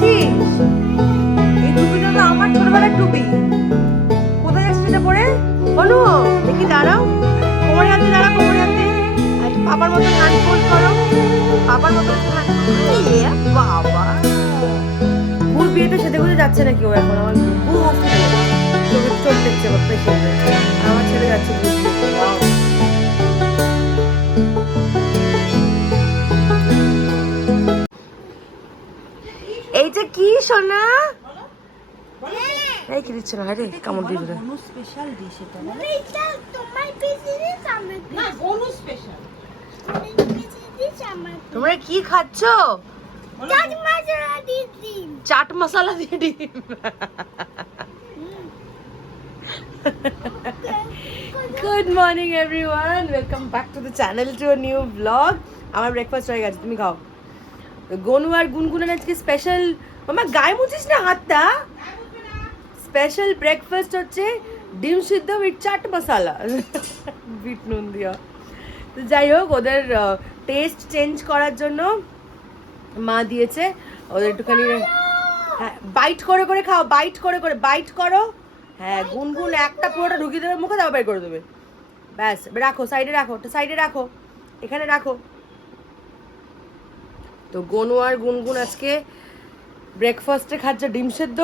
যাচ্ছিস? এই টুপিটা তো আমার ছোটবেলার টুপি। কোথায় যাচ্ছিস এটা পরে? বলো দেখি, দাঁড়াও, কোমরে হাতে দাঁড়াও, কোমরে হাতে পাপার মতো হ্যান্ড ফোল্ড করো, পাপার মতো হ্যান্ড ফোল্ড। বাবা, গুড় বিয়েতে সেজে গুজে যাচ্ছে নাকি ও এখন? আমার গু হসপিটালে চোখ দেখছে পেশেন্টের, আমার ছেলে যাচ্ছে গুড় বিয়েতে। ওয়াও, এই যে কি সোনা, এই কি দিচ্ছে না? আরে কামড় দিয়ে দিল। বনু স্পেশাল ডিশ এটা। এটা তোমার বিজনেস আমার না, বনু স্পেশাল। তোমরা কি খাচ্ছো? চাট মশলা দিদি চাট মশলা দিয়ে ডিম। Good morning everyone, welcome back to the channel, to a new blog. আমার ব্রেকফাস্ট হয়ে গেছে, তুমি খাও। গনু আর গুনগুনের আজকে স্পেশাল, মামা গায়ে মুছিস না হাতটা। স্পেশাল ব্রেকফাস্ট হচ্ছে ডিম সিদ্ধ উইথ চাট মশলা, বিট নুন দিয়া। তো যাই হোক, ওদের টেস্ট চেঞ্জ করার জন্য মা দিয়েছে ওদের একটুখানি। হ্যাঁ, বাইট করে করে খাও, বাইট করে করে বাইট করো। হ্যাঁ, গুনগুন একটা পুরোটা ঢুকিয়ে দেবে মুখে, তারপর বের করে দেবে। ব্যাস, রাখো সাইডে, রাখো ওটা সাইডে, রাখো এখানে রাখো। তো গনু আর গুনগুন আজকে ব্রেকফাস্টে খাচ্ছে ডিম সেদ্ধ,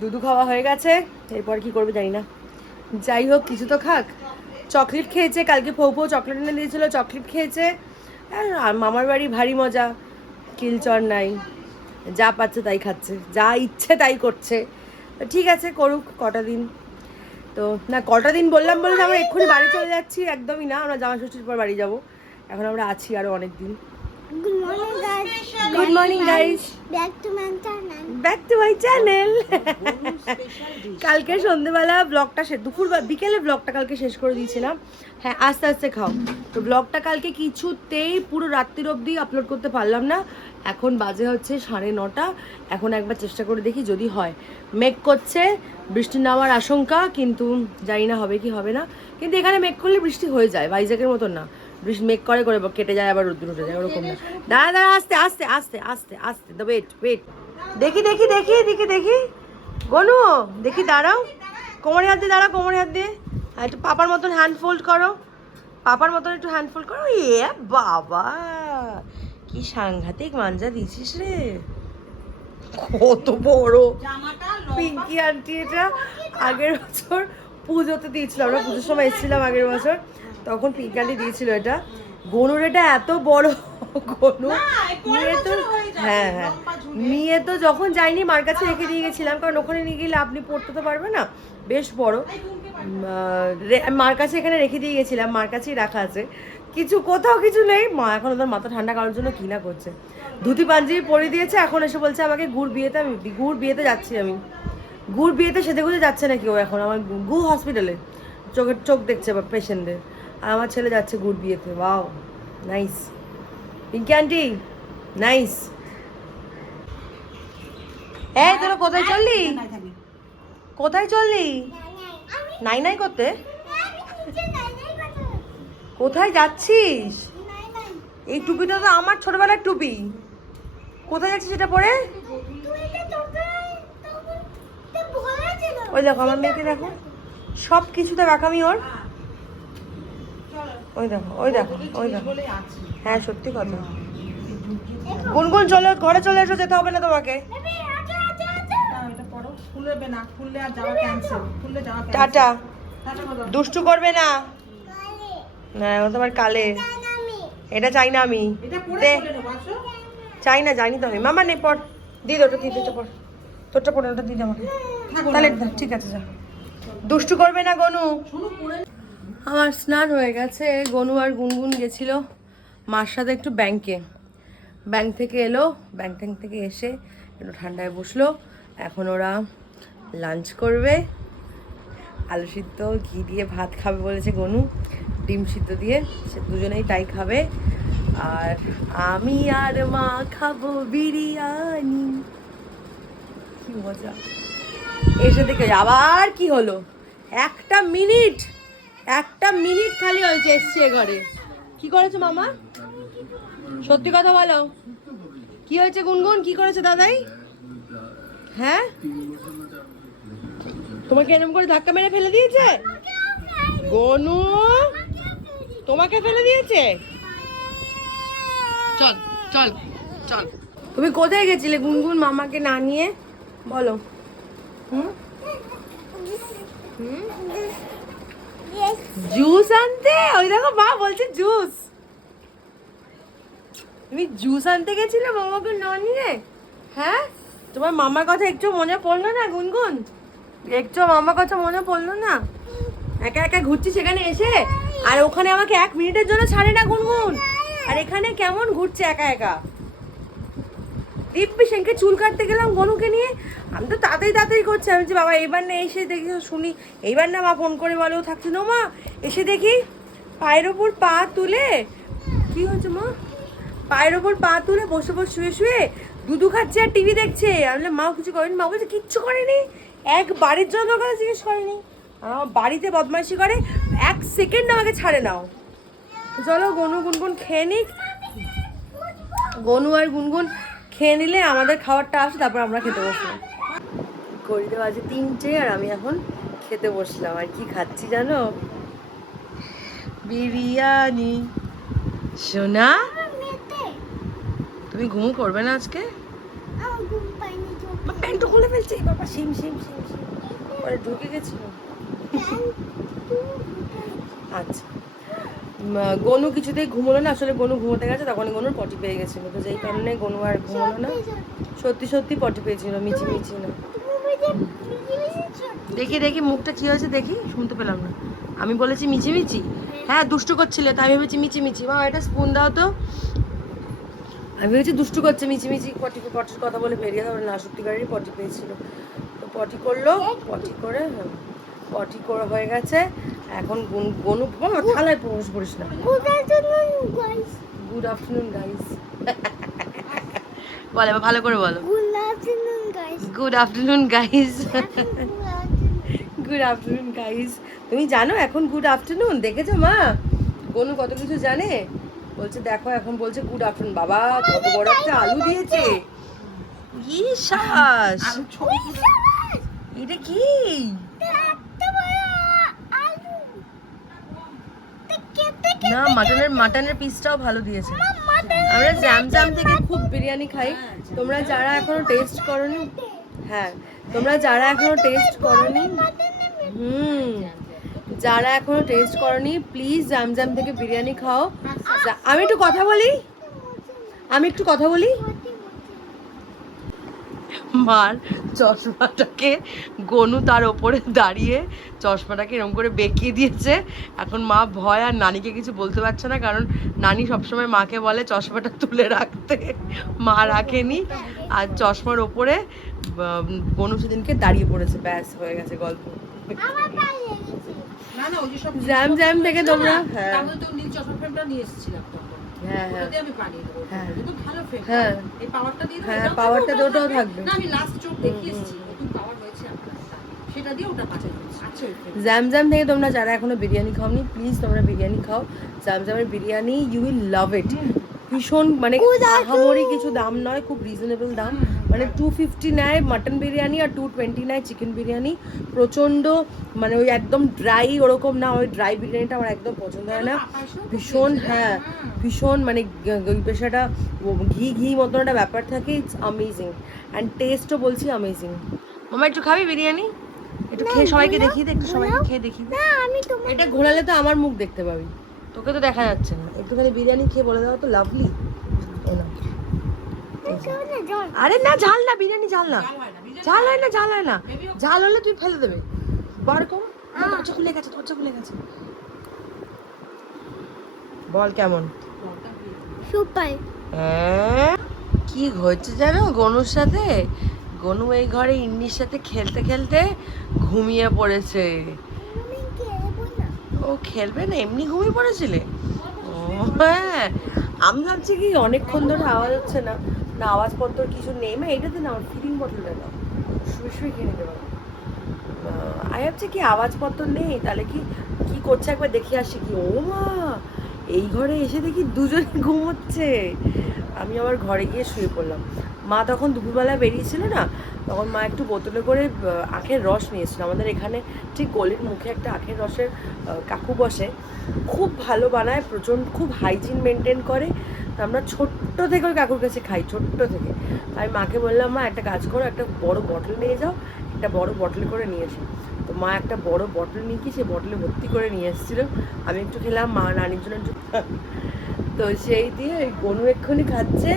দুধু খাওয়া হয়ে গেছে, এরপর কি করবে জানি না। যাই হোক, কিছু তো খাক। চকলেট খেয়েছে, কালকে ফৌ চকলেট এনে দিয়েছিল, চকলেট খেয়েছে। আর মামার বাড়ি ভারী মজা, কিলচর নাই, যা পাচ্ছে তাই খাচ্ছে, যা ইচ্ছে তাই করছে। ঠিক আছে, করুক কটা দিন। তো না, কটা দিন বললাম বলে আমরা এক্ষুনি বাড়ি চলে যাচ্ছি, একদমই না। আমরা জামা ষষ্ঠীর পর বাড়ি যাব, এখন আমরা আছি আরও অনেক দিন। Good morning guys, back to my channel. কালকে সন্ধ্যেবেলা ব্লগটা দুপুর বিকেলে ব্লগটা কালকে শেষ করে দিয়েছিলাম। হ্যাঁ, আস্তে আস্তে খাও। তো ব্লগটা কালকে কিছুতেই পুরো রাত্রির অবধি আপলোড করতে পারলাম না। এখন বাজে হচ্ছে 9:30। এখন একবার চেষ্টা করে দেখি যদি হয়। মেঘ করছে, বৃষ্টি নামার আশঙ্কা, কিন্তু জানি না হবে কি হবে না। কিন্তু এখানে মেঘ করলে বৃষ্টি হয়ে যায়, ভাইজ্যাকের মতন না। বৃষ্টি মেঘ করে করে কেটে যায়, আবার রোদ্দুর উঠে যায়, ওরকম না। দাঁড়া দাঁড়া, আস্তে আস্তে আস্তে আস্তে আস্তে, দ্য ওয়েট ওয়েট। দেখি দেখি দেখি এদিকে দেখি, গনু দেখি, দাঁড়াও, কোমরে হাত দিয়ে দাঁড়াও, কোমরে হাত দিয়ে। আর একটু পাপার মতন হ্যান্ড ফোল্ড করো, পাপার মতন একটু হ্যান্ড ফোল্ড করো। বাবা, কি সাংঘাতিক মাঞ্জা দিয়েছিস রে, কত বড় পিঙ্কি আন্টি। এটা আগের বছর পুজোতে দিয়েছিল, আমরা পুজোর সময় এসেছিলাম আগের বছর, তখন পিঙ্কি আন্টি দিয়েছিল এটা। গনুর এটা এত বড়, গনু নিয়ে তো, হ্যাঁ হ্যাঁ, নিয়ে তো যখন যাইনি মার কাছে রেখে দিয়ে গেছিলাম, কারণ ওখানে নিয়ে গেলে আপনি পড়তে তো পারবে না, বেশ বড়। মার কাছে এখানে রেখে দিয়ে গেছিলাম, মার কাছেই রাখা আছে, কিছু কোথাও কিছু নেই। মা এখন ওদের মাথা ঠান্ডা করার জন্য কি না করছে, ধুতি পাঞ্জাবি পরে দিয়েছে, এখন এসে বলছে আমাকে গুড় বিয়েতে যাচ্ছি আমি। গুড় বিয়েতে সেজে গুজে যাচ্ছে নাকি ও এখন? আমার গু হসপিটালে চোখ দেখছে পেশেন্টদের, আর আমার ছেলে যাচ্ছে গুড় বিয়েতে। Wow, nice Pinky aunty, nice. এই তোরা কোথায় চললি, কোথায় চললি? নাই নাই করতে? কোথায় যাচ্ছিস? এই টুপিটা তো আমার ছোটবেলার টুপি। কোথায় যাচ্ছিস এটা পরে? ওই দেখো আমার মেয়েকে, দেখো সব কিছুতে রাখামি ওর। ওই দেখো ওই দেখো ওই দেখো, হ্যাঁ সত্যি কথা। গুনগুন চলে, ঘরে চলে এসো, যেতে হবে না তোমাকে। টাটা, দুষ্টু করবে না। না, ও তোমার কালে, এটা চাই না আমি, চাই না, জানি তো আমি। মামা নে পর, দিদি ওটা দিদি পর, তোরটা পরে, ওটা দিদি আমাকে, তাহলে ঠিক আছে যা। দুষ্টু করবে না গনু। আমার স্নান হয়ে গেছে, গনু আর গুনগুন গেছিল মার সাথে একটু ব্যাংকে, ব্যাংক থেকে এলো, ব্যাংক থেকে এসে একটু ঠান্ডায় বসলো। এখন ওরা লাঞ্চ করবে, আলু সিদ্ধ ঘি দিয়ে ভাত খাবে বলেছে গনু, ডিম সিদ্ধ দিয়ে, সে দুজনেই তাই খাবে। আর আমি আর মা খাবো বিরিয়ানি। কি মজা। এসে দেখে আবার কি হলো, একটা মিনিট খালি হয়েছে এসছে ঘরে। কি করেছো মামা, সত্যি কথা বলো, কি হয়েছে গুনগুন, কি করেছে দাদাই? হ্যাঁ তোমাকে এরকম করে ধাক্কা মেরে ফেলে দিয়েছে গনু, তোমাকে ফেলে দিয়েছে? চল চল চল। তুমি কোথায় গেছিলে গুনগুন মামাকে না নিয়ে? বলো। হুম হুম জুস আনতে? ওই দেখো মা বলছে জুস। তুমি জুস আনতে গেছিলে মামাকে না নিয়ে? হ্যাঁ, তোমার মামার কথা একটু মনে পড়লো না গুনগুন? একটু মামার কথা মনে পড়লো না? একা একা ঘুরছি সেখানে এসে, আর ওখানে আমাকে 1 মিনিটের জন্য ছাড়ে না গুনগুন, আর এখানে কেমন ঘুরছে একা একা। দিব্যি সেনকে চুল কাটতে গেলাম গনুকে নিয়ে, আমি তো তাড়াতাড়ি করছি। আমি যে বাবা এইবার না এসে দেখি শুনি, এইবার না মা ফোন করে বলেও থাকছে না মা, এসে দেখি পায়ের ওপর পা তুলে, কি হয়েছে মা, পায়ের ওপর পা তুলে বসে বসে শুয়ে শুয়ে দুধু খাচ্ছে আর টিভি দেখছে। আমি মাও কিছু করেনি, মা বলছে কিচ্ছু করেনি, এক বাড়ির জন্য কথা জিজ্ঞেস করেনি। আমার বাড়িতে বদমাইশি করে, 1 সেকেন্ড আমাকে ছাড়ে নাও। চলো গনু গুনগুন খেয়ে নিক, গনু আর গুনগুন খেয়ে নিলে আমাদের খাবারটা আসে, তারপর আমরা খেতে বসলাম। ঘড়িতে বাজে 3টে আর আমি এখন খেতে বসলাম। আর কি খাচ্ছি জানো? বিরিয়ানি। সোনা তুমি ঘুমু করবে না আজকে? প্যান্ট খুলে ফেলছে বাবা, শিম শিম শিম শিম পরে ঢুকে গেছিল। আচ্ছা, গনু কিছুতেই ঘুমোলো না। আসলে গনু ঘুমোতে গেছে, তখন গনুর পটি পেয়ে গেছিল, তো যেই কারণে গনু আর ঘুমোলো না। সত্যি সত্যি পটি পেয়েছিল, মিচি মিচি না। দেখি দেখি মুখটা কি হয়েছে দেখি, শুনতে পেলাম না। আমি বলেছি মিচি মিচি? হ্যাঁ দুষ্টু করছিলে, তাই ভেবেছি মিচি মিচি। মা এটা স্পুন দাও তো। আমি ভেবেছি দুষ্টু করছে, মিচি মিচি পটির কথা বলে বেরিয়ে যাবে না। সত্যিকারেরই পটি পেয়েছিল, তো পটি করলো। পটি করে হয়ে গেছে। এখন গনু থালায় প্রবেশ করিস না। Good afternoon guys. বলে ভালো করে বলো। Good afternoon guys. Good afternoon guys. তুমি জানো এখন গুড আফটারনুন? দেখেছো মা গনু কত কিছু জানে? বলছে দেখো, এখন বলছে গুড আফটারনুন। বাবা কত বড় একটা আলু দিয়েছে। ইশাস এটা কি? না মাটনের পিসটাও ভালো দিয়েছে। আমরা জ্যাম থেকে খুব বিরিয়ানি খাই। তোমরা যারা এখনো টেস্ট করোনি, হ্যাঁ তোমরা যারা এখনো টেস্ট করোনি, যারা এখনো টেস্ট করোনি প্লিজ জ্যাম থেকে বিরিয়ানি খাও। আমি একটু কথা বলি। মার চশমাটাকে গনু তার ওপরে দাঁড়িয়ে চশমাটাকে এরকম করে বেঁকিয়ে দিয়েছে। এখন মা ভয় আর নানিকে কিছু বলতে পারছে না, কারণ নানি সবসময় মাকে বলে চশমাটা তুলে রাখতে, মা রাখেনি। আর চশমার ওপরে গনু সেদিনকে দাঁড়িয়ে পড়েছে, ব্যাস হয়ে গেছে গল্প। জ্যাম থেকে তোমরা পাওয়ারটা ওটাও থাকবে। জ্যাম থেকে তোমরা যারা এখনো বিরিয়ানি খাওনি প্লিজ তোমরা বিরিয়ানি খাও। জ্যামের বিরিয়ানি ইউ উইল লাভ ইট। ভীষণ মানে আহামরি কিছু দাম নয়, খুব রিজনেবল দাম। মানে 250 নেয় মাটন বিরিয়ানি আর 220 নেয় চিকেন বিরিয়ানি। প্রচণ্ড মানে ওই একদম ড্রাই ওরকম না, ওই ড্রাই বিরিয়ানিটা আমার একদম পছন্দ হয় না। ভীষণ ভীষণ মানে ওই পেশাটা ঘি মতন একটা ব্যাপার থাকে। ইটস অ্যামেজিং অ্যান্ড টেস্টও বলছি অ্যামেজিং। মামা একটু খাবি বিরিয়ানি? একটু খেয়ে সবাইকে দেখিয়ে দে, একটু সবাইকে খেয়ে দেখিয়ে দে। এটা ঘোরালে তো আমার মুখ দেখতে পাবি, তোকে তো দেখা যাচ্ছে না। একটুখানি বিরিয়ানি খেয়ে বলে দেওয়া তো লাভলি। আরে না ঝাল না, বিরিয়ানি ঝাল না, ঝাল হয় না। ঝাল হলে তুই ফেলে দেবে। বার কম, দরজা খুলে গেছে। বল কেমন? সুপার। কি হয়েছে জানো গনুর সাথে? গনু এই ঘরে ইন্নির সাথে খেলতে খেলতে ঘুমিয়ে পড়েছে। ও খেলবে না, এমনি ঘুমিয়ে পড়েছিলে? ও হ্যাঁ, আমি ভাবছি কি অনেকক্ষণ ধরে আওয়াজ হচ্ছে না, আওয়াজপত্র কিছু নেই। মা এইটাতে না, ফিডিং বটলটা নাও, শুয়ে কিনে দেবো। আমি ভাবছি কি আওয়াজপত্র নেই, তাহলে কি করছে একবার দেখে আসি কি। ও মা, এই ঘরে এসে দেখি দুজনে ঘুমোচ্ছে। আমি আবার ঘরে গিয়ে শুয়ে পড়লাম। মা তখন দুপুরবেলা বেরিয়েছিল না, তখন মা একটু বোতলে করে আখের রস নিয়েছিল। আমাদের এখানে ঠিক গলির মুখে একটা আখের রসের কাকু বসে, খুব ভালো বানায়, প্রচণ্ড খুব হাইজিন মেনটেন করে। তো আমরা ছোট্ট থেকে ওই কাকুর কাছে খাই, ছোট্ট থেকে। আমি মাকে বললাম, মা একটা কাজ করো, একটা বড় বটল নিয়ে যাও, একটা বড় বটল করে নিয়ে এসো। তো মা একটা বড় বটল নিয়ে কি, সেই বটলে ভর্তি করে নিয়ে এসেছিলো। আমি একটু খেলাম, মা নানির জন্য একটু। তো সেই দিয়ে ওই গনু এক্ষুনি খাচ্ছে।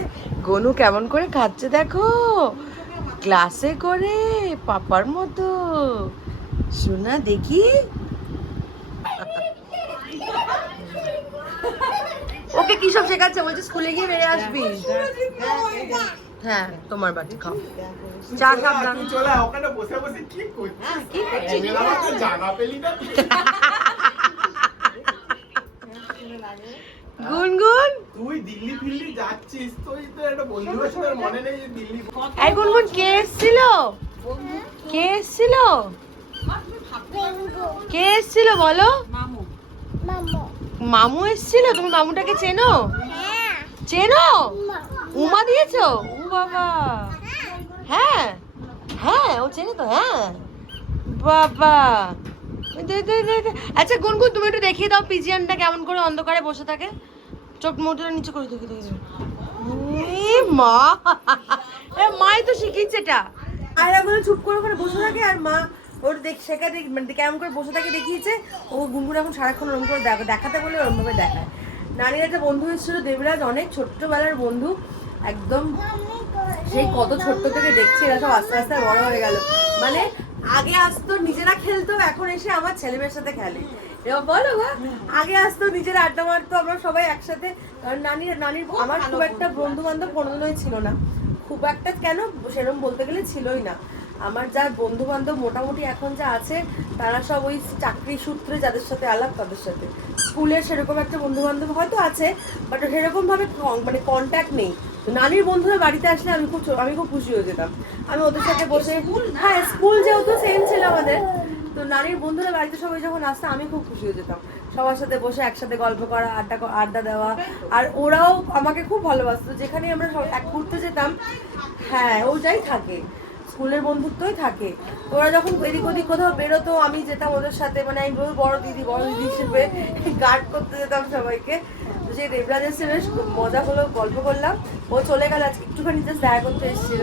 গনু কেমন করে খাচ্ছে দেখো, গ্লাসে করে, পাপার মতো। শোনা দেখি, ওকে কি সব শেখাচ্ছে? বলছে স্কুলে গিয়ে বেড়ে আসবি। হ্যাঁ, তোমার বাটি খাও, চা সাবধান। চলে ওখানে বসে বসে কি করছিস? কি করছিস? জানা পেলি না? গুনগুন, তুই দিল্লি ফিল্লি যাচ্ছিস, তুই তো একটা বন্ধুর সাথে মনে নেই যে দিল্লি। এই গুনগুন, কে এসেছিল? কে এসেছিল? কে এসেছিল বলো? মামু। মামু এসেছিল। তুমি মামুটাকে চেনো? চেনো? উমা দিয়েছো? ও বাবা, হ্যাঁ হ্যাঁ, ও চেনে তো। হ্যাঁ বাবা, আচ্ছা গুনগুন, তুমি একটু দেখিয়ে দাও পিজিয়ানটা কেমন করে অন্ধকারে বসে থাকে। চোখ মুখটা নিচে করে দেখি দেখি। মা, মাই তো শিখিয়েছে এটা। আর এখন চুপ করে ওখানে বসে থাকে, আর মা ওর শেখাতে মানে কেমন করে বসে থাকে দেখিয়েছে। ও গুনগুন এখন সারাক্ষণ ওরকম করে দেখাতে বলে ওরকমভাবে দেখায়। নানির একটা বন্ধু এসেছিল দেবরাজ, অনেক ছোট্টবেলার বন্ধু, একদম সেই কত ছোট্ট থেকে দেখছি, এরা সব আস্তে আস্তে বড় হয়ে গেল। মানে আগে আসতো নিজেরা খেলতো, এখন এসে আমার ছেলেমেয়ের সাথে খেলে। এবার বলো গো, আগে আসতো নিজেরা আড্ডা মারতো, আমরা সবাই একসাথে। নানির আমার খুব একটা বন্ধু বান্ধব কোনোদিনই ছিল না, খুব একটা কেন সেরকম বলতে গেলে ছিলই না। আমার যা বন্ধু বান্ধব মোটামুটি এখন যা আছে, তারা সব ওই চাকরি সূত্রে যাদের সাথে আলাপ তাদের সাথে। স্কুলের সেরকম একটা বন্ধু বান্ধব হয়তো আছে, বাট সেরকম ভাবে মানে কন্ট্যাক্ট নেই। তো নানির বন্ধুরা বাড়িতে আসলে আমি খুব খুশি হয়ে যেতাম। আমি ওদের সাথে বসে, হ্যাঁ স্কুল যেহেতু সেম ছিল আমাদের, তো নানির বন্ধুরা বাড়িতে সবাই যখন আসতো আমি খুব খুশি হয়ে যেতাম। সবার সাথে বসে একসাথে গল্প করা, আড্ডা দেওয়া। আর ওরাও আমাকে খুব ভালোবাসতো, যেখানে আমরা এক ঘুরতে যেতাম, হ্যাঁ ওটাই থাকে, স্কুলের বন্ধুত্বই থাকে। ওরা যখন এদিক ওদিক কোথাও বেরোতো, আমি যেতাম ওদের সাথে, মানে আমি বড় দিদি হিসেবে গার্ড করতে যেতাম সবাইকে। যে দেবরাজ এসে বেশ মজা হলো, গল্প করলাম। ও চলে গেল, আজকে একটুখানি জাস্ট দেখা করতে এসেছিল।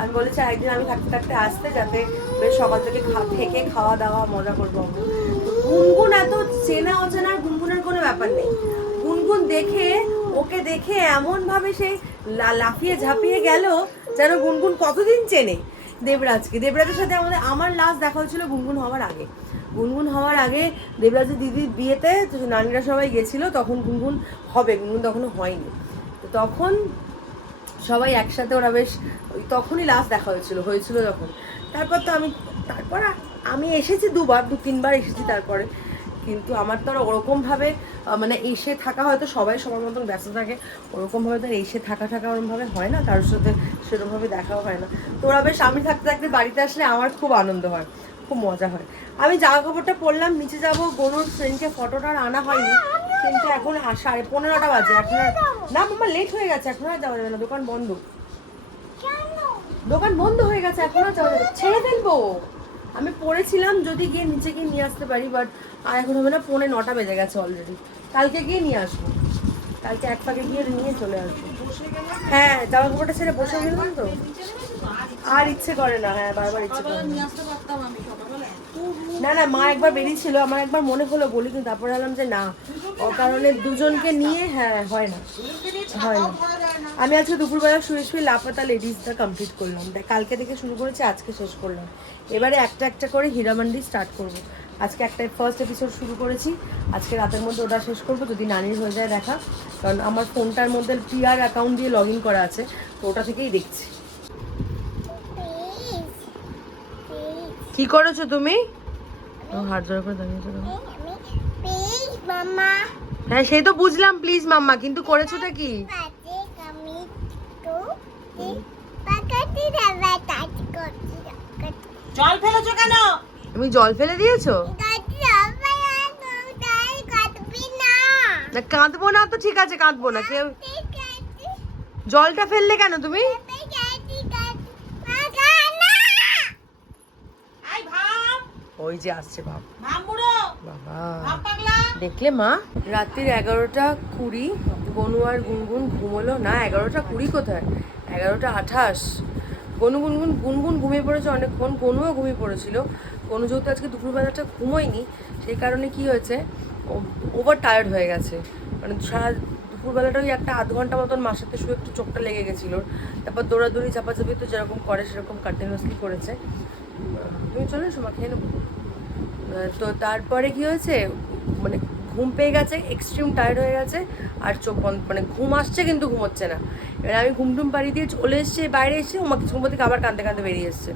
আমি বলেছি একদিন আমি থাকতে থাকতে আসতে, যাতে বেশ সকাল থেকে থেকে খাওয়া দাওয়া মজা করবো। গুনগুন এত চেনা অচেনার গুনগুনের কোনো ব্যাপার নেই। গুনগুন ওকে দেখে এমন ভাবে সে লাফিয়ে ঝাঁপিয়ে গেল, যেন গুনগুন কতদিন চেনে দেবরাজকে। দেবরাজের সাথে আমার লাস্ট দেখা হয়েছিল গুনগুন হওয়ার আগে দেবরাজের দিদির বিয়েতে, নানিরা সবাই গেছিল, তখন গুনগুন তখনও হয়নি। তো তখন সবাই একসাথে ওরা বেশ, তখনই লাস্ট দেখা হয়েছিল যখন। তারপর আমি এসেছি দু তিনবার এসেছি তারপরে, কিন্তু আমার তো আর ওরকমভাবে মানে এসে থাকা, হয়তো সবাই সবার মতন ব্যস্ত থাকে, ওরকমভাবে তো আর এসে থাকা ওরকমভাবে হয় না, কারোর সাথে সেরকমভাবে দেখাও হয় না। তো ওরা বেশ, আমি থাকতে থাকতে বাড়িতে আসলে আমার খুব আনন্দ হয়, খুব মজা হয়। আমি জামা কাপড়টা পরলাম, নিচে যাবো, গরুর ফ্রেন্ডকে ফটোটা আর আনা হয়নি, কিন্তু এখন 15:30 বাজে, এখন আর না মামা লেট হয়ে গেছে, এখন আর যাওয়া যাবে না, দোকান বন্ধ হয়ে গেছে, এখন আর যাওয়া যাবে, ছেড়ে ফেলবো। আমি পড়েছিলাম যদি গিয়ে নিচে গিয়ে নিয়ে আসতে পারি, বাট আর এখন হবে না, 9:45 বেজে গেছে অলরেডি। কালকে গিয়ে নিয়ে আসবো, কালকে এক ফাঁকে গিয়ে নিয়ে চলে আসবো। হ্যাঁ, জামা কাপড়টা ছেড়ে বসে গেলাম তো, আর ইচ্ছে করে না। হ্যাঁ, বারবার ইচ্ছে করে না। মা একবার বেরিয়েছিল, আমার একবার মনে হলো বলি, কিন্তু তারপরে ভাবলাম যে না, ও কারণে দুজনকে নিয়ে হয় না। আমি আজকে দুপুরবেলা শুয়ে লাপাতা লেডিসটা কমপ্লিট করলাম, কালকে থেকে শুরু করেছি, আজকে শেষ করলাম। এবারে একটা করে হীরামান্ডি স্টার্ট করব। আজকে একটা ফার্স্ট এপিসোড শুরু করেছি, আজকে রাতের মধ্যে ওটা শেষ করবো, যদি নানির হয়ে যায় দেখা। কারণ আমার ফোনটার মধ্যে পিআর অ্যাকাউন্ট দিয়ে লগ ইন করা আছে, তো ওটা থেকেই দেখছি। কি করেছো তুমি? হাত জোড়া করে দাঁড়িয়েছো তুমি। হ্যাঁ সেই তো বুঝলাম, প্লিজ মাম্মা, কিন্তু করেছোটা কি? জল ফেলেছো কেন? তুমি জল ফেলে দিয়েছো? না কাঁদবো না তো, ঠিক আছে কাঁদবো না। কেউ জলটা ফেললে কেন তুমি? ওই যে আসছে ভাব মামুড়ো বাবা ভাব পাগলা দেখলে মা রাত্রির 11:20 গনু আর গুনগুন ঘুমোলো না 11:20 কোথায় 11:28 গনু গুনগুন গুনগুন ঘুমিয়ে পড়েছে অনেকক্ষণ গনুও ঘুমিয়ে পড়েছিল গনু যেহেতু আজকে দুপুরবেলাটা ঘুমোয়নি সেই কারণে কি হয়েছে ওভার টায়ার্ড হয়ে গেছে মানে সারা দুপুরবেলাটা ওই একটা আধ ঘন্টা মতন মার সাথে শুয়ে একটু চোখটা লেগে গেছিলো তারপর দৌড়াদৌড়ি চাপাচাপি তো যেরকম করে সেরকম কন্টিনিউয়াসলি করেছে তুমি চলে এসো মা খেয়ে নেবো তো তারপরে কি হয়েছে মানে ঘুম পেয়ে গেছে এক্সট্রিম টায়ার্ড হয়ে গেছে আর চোখ বন্ধ মানে ঘুম আসছে কিন্তু ঘুমোচ্ছে না এবার আমি ঘুমটুম পাড়ি দিয়ে চলে এসছে বাইরে এসে ওমা কিছুক্ষণ থেকে আবার কাঁদতে কাঁদতে বেরিয়ে এসছে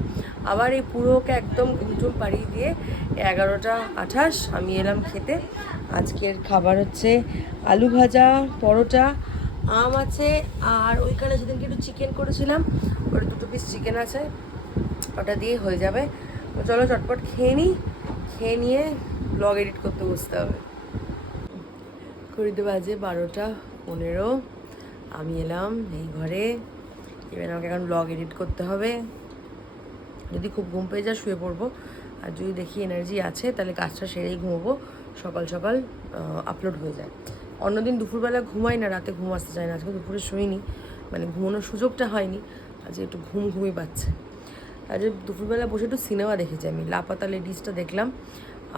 আবার এই পুরোকে একদম ঘুমটুম পাড়িয়ে দিয়ে 11:28 আমি এলাম খেতে আজকের খাবার হচ্ছে আলু ভাজা পরোটা আম আছে আর ওইখানে সেদিনকে একটু চিকেন করেছিলাম ওটা 2 পিস চিকেন আছে ওটা দিয়ে হয়ে যাবে তো চলো চটপট খেয়ে নিই খেয়ে নিয়ে ব্লগ এডিট করতে বসতে হবে ঘড়িতে বাজে 12:15 আমি এলাম এই ঘরে এবার আমাকে এখন ব্লগ এডিট করতে হবে যদি খুব ঘুম পেয়ে যা শুয়ে পড়বো আর যদি দেখি এনার্জি আছে তাহলে কাজটা সেরেই ঘুমোবো সকাল সকাল আপলোড হয়ে যায় অন্যদিন দুপুরবেলা ঘুমাই না রাতে ঘুম আসতে চায় না আজকে দুপুরে শুইনি মানে ঘুমানোর সুযোগটা হয়নি আজকে একটু ঘুমিয়ে পাচ্ছে আর দুপুরবেলা বসে একটু সিনেমা দেখেছি আমি লাপাতা লেডিসটা দেখলাম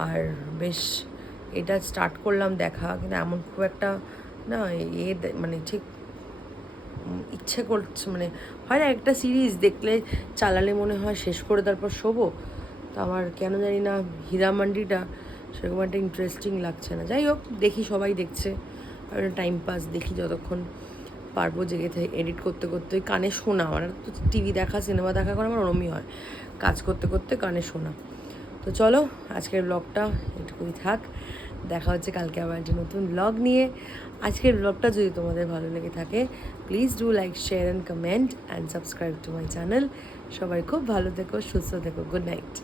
আর বেশ এটা স্টার্ট করলাম দেখা কিন্তু এমন খুব একটা না মানে ঠিক ইচ্ছে করছে মানে হয় না একটা সিরিজ দেখলে চালালে মনে হয় শেষ করে তারপর শোবো তো আমার কেন জানি না হীরামান্ডিটা সেরকম একটা ইন্টারেস্টিং লাগছে না যাই হোক দেখি সবাই দেখছে আর টাইম পাস দেখি যতক্ষণ পারবো জেগে থেকে এডিট করতে করতে কানে শোনা আমার তো টিভি দেখা সিনেমা দেখা করে আমার ওরমই হয় কাজ করতে করতে কানে শোনা তো চলো আজকের ব্লগটা এটুকুই থাক দেখা হচ্ছে কালকে আবার একটা নতুন ব্লগ নিয়ে আজকের ব্লগটা যদি তোমাদের ভালো লেগে থাকে please do like share and comment and subscribe to my channel সবাই খুব ভালো থেকো সুস্থ থেকো গুড নাইট